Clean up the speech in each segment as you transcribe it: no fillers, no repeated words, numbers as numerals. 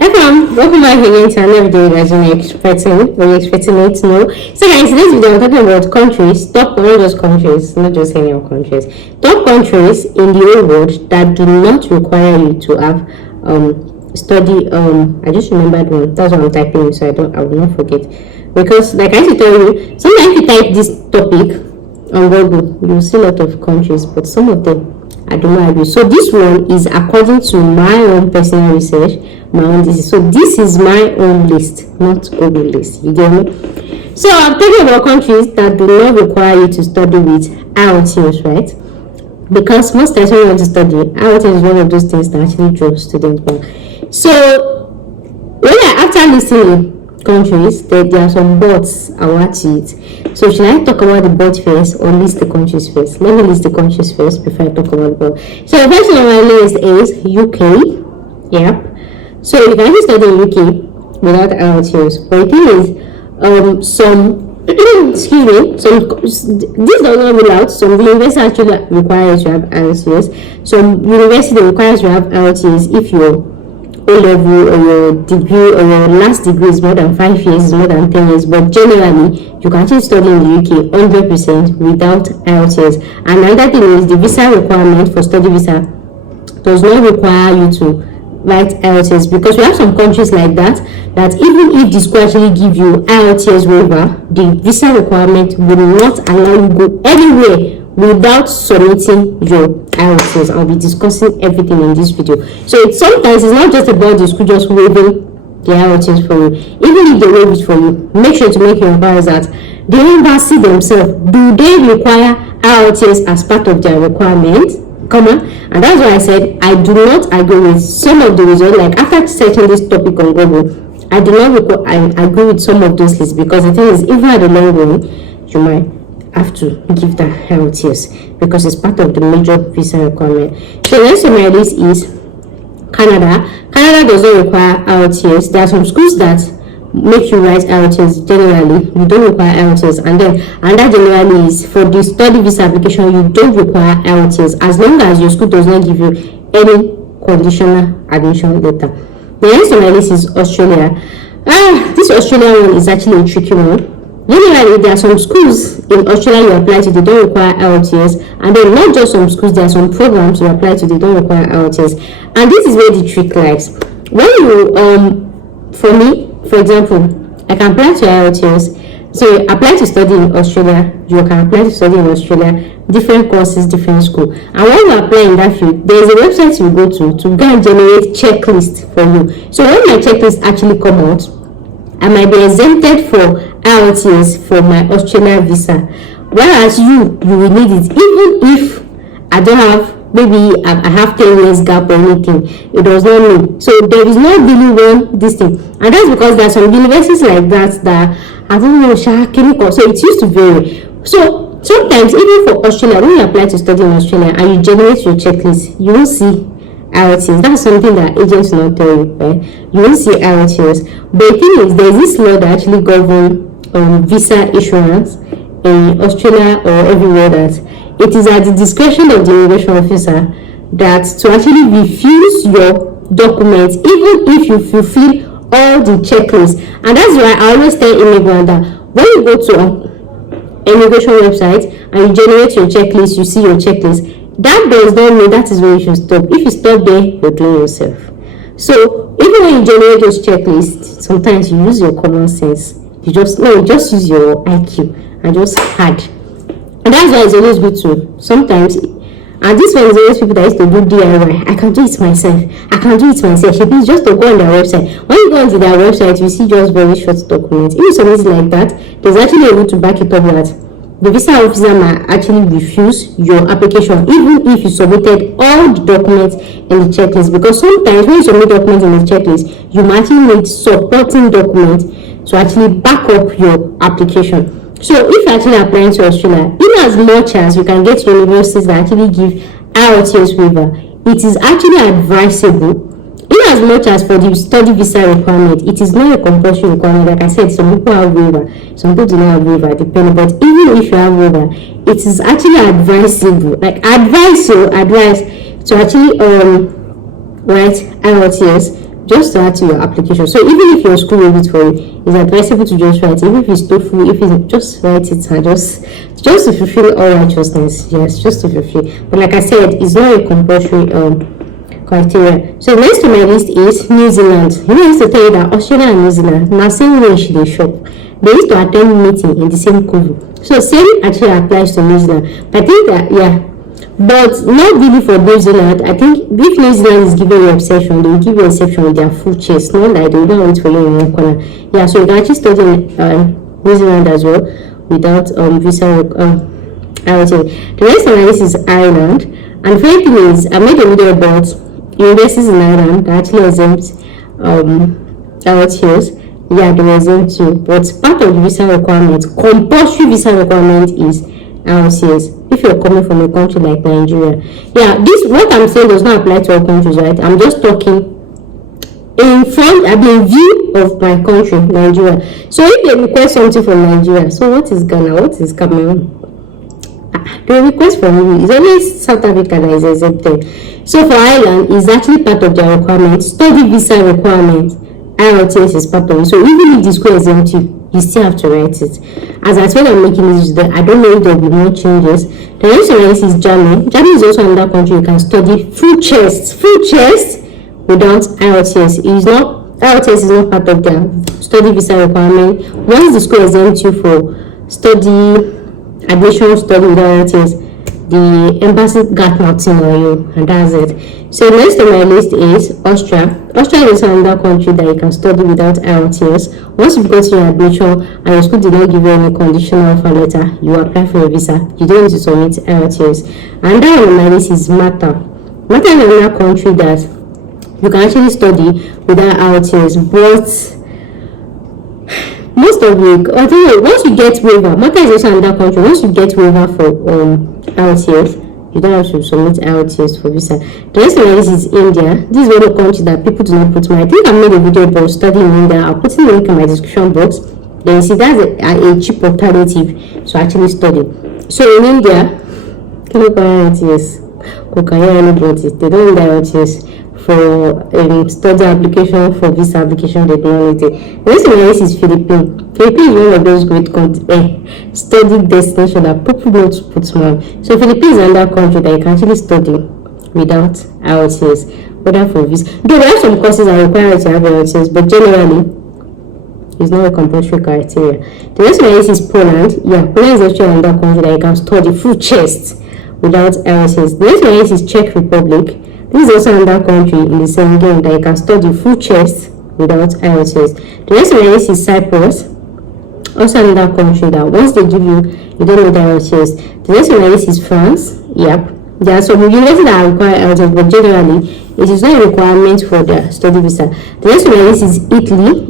Everyone, welcome back again to another video that you're expecting me to know. So guys, in this video I'm talking about countries, not just countries, not just any of countries, top countries in the whole world that do not require you to have study. I just remembered one. That's what I'm typing, so I will not forget. Because like I used to tell you, sometimes you type this topic on Google, you'll see a lot of countries, but some of them I don't know agree. So this one is according to my own personal research, my own this. So this is my own list, not Google list. You get me? So I'm talking about countries that do not require you to study with IELTS, right? Because most times when you want to study, IELTS is one of those things that actually draws students back. So after listing countries, there are some buts I want to it. So should I talk about the but first or list the countries first? Let me list the countries first before I talk about the but. So the first one on my list is UK. Yep. So you can actually study in UK without IELTS. But the thing is, excuse me, this does not rule out. Some universities actually require you to have IELTS. Some university requires you to have IELTS if you're O-level or your degree or your last degree is more than 5 years, is more than 10 years, but generally you can actually study in the UK 100% without IELTS. And another thing is the visa requirement for study visa does not require you to write IELTS, because we have some countries like that even if the school actually give you IELTS waiver, the visa requirement will not allow you to go anywhere without submitting your IELTS. I'll be discussing everything in this video. So sometimes it's not just about the school just waiving the IELTS for you. Even if they waive it for you, make sure to make your inquiries that the embassy themselves, do they require IELTS as part of their requirement? And that's why I said I do not agree with some of the results. Like after searching this topic on Google, I do not agree with some of those lists, because the thing is, even at the long run, you might have to give that IELTS because it's part of the major visa requirement. So next on my list is Canada. Canada does not require IELTS. There are some schools that make you write IELTS. Generally, you don't require IELTS, and that generally is for the study visa application. You don't require IELTS as long as your school does not give you any conditional admission letter. The next on my list is Australia. This Australia one is actually a tricky one. Generally, there are some schools in Australia you apply to, they don't require IELTS, and then not just some schools, there are some programs you apply to, they don't require IELTS. And this is where the trick lies. When you, for me, for example, I can apply to IELTS. So you apply to study in Australia, you can apply to study in Australia, different courses, different school. And when you apply in that field, there is a website you go to go and generate checklist for you. So when my checklist actually come out, I might be exempted for IELTS for my Australian visa, whereas you will need it even if I don't have, maybe I have 10 years gap or anything. It does not mean. So there is no really one this thing, and that's because there are some universities like that I don't know, chemical, so it used to vary. So sometimes even for Australia, when you apply to study in Australia and you generate your checklist, you will see IELTS. That's something that agents will not tell you, right? You won't see IELTS. But the thing is, there's this law that actually governs visa issuance in Australia or everywhere, that it is at the discretion of the immigration officer that to actually refuse your documents even if you fulfill all the checklists. And that's why I always tell immigrants that when you go to immigration website and you generate your checklist, you see your checklist, that does not mean that is where you should stop. If you stop there, you're doing yourself. So even when you generate those checklists, sometimes you use your common sense. You just use your IQ and just add. And that's why it's always good to sometimes. And this one is always people that used to do DIY. I can do it myself. It's just to go on their website. When you go onto their website, you see just very short documents. If something like that, there's actually a way to back it up that the visa officer might actually refuse your application even if you submitted all the documents in the checklist. Because sometimes when you submit documents in the checklist, you might actually need supporting documents to actually back up your application. So if you're actually applying to Australia, in as much as you can get universities that actually give IELTS waiver, it is actually advisable, in as much as for the study visa requirement, it is not a compulsory requirement. Like I said, some people have waiver, some people do not have waiver, depending. But even if you have waiver, it is actually advisable, advice to actually write IELTS just to add to your application. So even if your school will wait for you, it's advisable to just write it. Even if it's TOEFL, if it's just write it and just to fulfill all righteousness. Yes, just to fulfill. But like I said, it's not a compulsory criteria. So next on my list is New Zealand. You know, I used to tell you that Australia and New Zealand, now same way should they shop. They used to attend meeting in the same cover. So same actually applies to New Zealand. But I think that, yeah, but not really for New Zealand. I think if New Zealand is giving you an exception, they will give you an exception with their full chest, not like they don't wait for you in one corner. Yeah, so you can actually study in New Zealand as well without visa IELTS. The next on my list is Ireland. And the funny thing is, I made a video about universities in Ireland that actually exempt IELTS. Yeah, they were exempt too. But part of the visa requirement, compulsory visa requirement, is IELTS. If you're coming from a country like Nigeria, yeah, this what I'm saying does not apply to all countries, right? I'm just talking in front, I mean, view of my country, Nigeria. So if they request something from Nigeria, so what is Ghana? What is Cameroon? The request from you is always South Africa that is exempted. So for Ireland, it's actually part of their requirement. Study visa requirement, IELTS is part of it. So even if the school exempts you still have to write it. As I said, I'm making this video. I don't know if there will be more changes. The next one is Germany. Germany is also another country you can study full chest without IELTS. IELTS is not part of their study visa requirement. Once the school exempts you for admission study without IELTS, the embassy got nothing on you, and that's it. So next on my list is Austria. Austria is another country that you can study without IELTS. Once you've got your admission and your school did not give you any conditional offer letter, you apply for a visa. You don't need to submit IELTS. And that on my list is Malta. Malta is another country that you can actually study without IELTS, but most of you, I think once you get waiver, Malta is also another country. Once you get waiver for IELTS, you don't have to submit IELTS for visa. The next one is India. This is one of the countries that people do not put my. I think I made a video about studying in India. I'll put the link in my description box. Then you see that's a cheap alternative to actually study. So in India, IELTS, they don't need IELTS for study application, for visa application, they don't need it. The next one is Philippines. Philippines is one of those great study destinations that people don't put more. So Philippines is another country that you can actually study without IELTS, whether for visa. Though there are some courses that require to have IELTS, but generally it's not a compulsory criteria. The next one is Poland. Yeah, Poland is actually another country that you can study full chest without IELTS. The next one is Czech Republic. This is also another country in the same game that you can study full chest without IELTS. The next one is Cyprus. Also another country that once they give you don't need IELTS. The next one is France. Yep. There are some universities that require IELTS, but generally it is not a requirement for the study visa. The next one is Italy.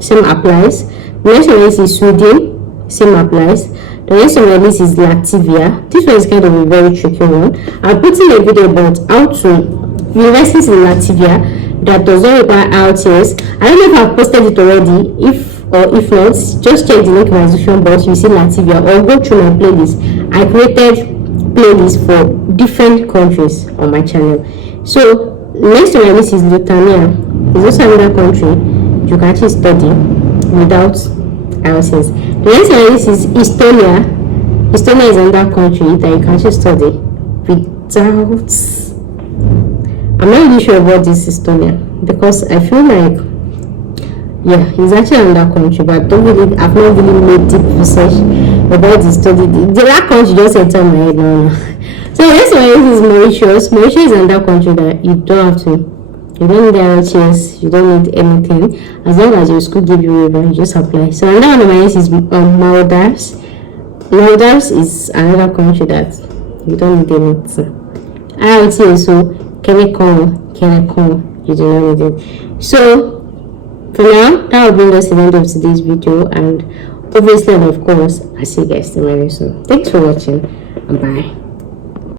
Same applies. The next one is Sweden. Same applies. The next one is Latvia. This one is kind of a very tricky one. I'm putting a video about how to universities in Latvia that does not require IELTS. I don't know if I've posted it already. If not, just check the link in my description box. You see Latvia, or go through my playlist. I created playlists for different countries on my channel. So next on my list is Lithuania. It's also another country you can actually study without IELTS. The next on my list is Estonia. Estonia is another country that you can actually study without. I'm not really sure about this Estonia because I feel like, yeah, it's actually another country, but I've not really made deep research about the study. The last country just entered my head now. So next one is Mauritius. Mauritius is another country that you don't have to. You don't need IELTS, you don't need anything. As long as your school give you waiver, you just apply. So another one of my list is Maldives. Maldives is another country that you don't need anything. IELTS, so can I come? You do not need it. So for now, that will bring us to the end of today's video, and obviously and of course I'll see you guys tomorrow soon. Thanks for watching and bye.